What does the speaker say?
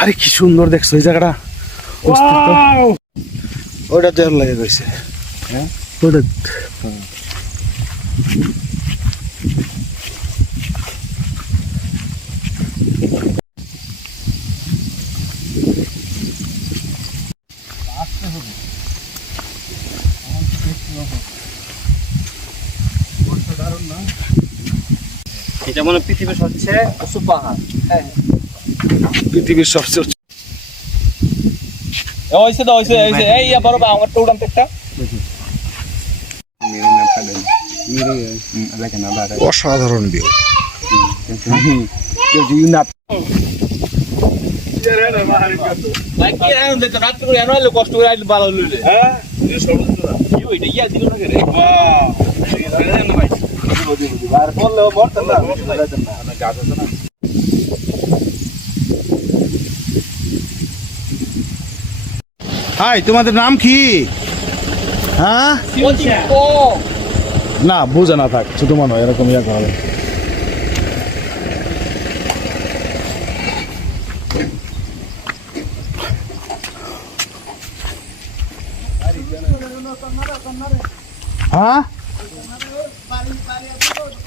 আরে কি সুন্দর দেখছ এই জায়গাটা। ওটা দেড় লাগে গেছে হ্যাঁ? ওটা এটা মনে হয় পৃথিবীর সবচেয়ে উঁচু পাহাড় পৃথিবীর সবচেয়ে উঁচু- হইছে তো হইছে হইছে। এই ইয়া বড় বা আমার তো উড়ান একটা। অসাধারণ ভিউ কষ্ট করে ভালো হলো রে? হ্যাঁ না রে আর মরতেন না না গাছ আছে না হাই, তোমাদের নাম কি? হ্যাঁ? না, বুঝে না থাক, ছোট মনে হয় এরকম ইয়া করা। হ্যাঁ?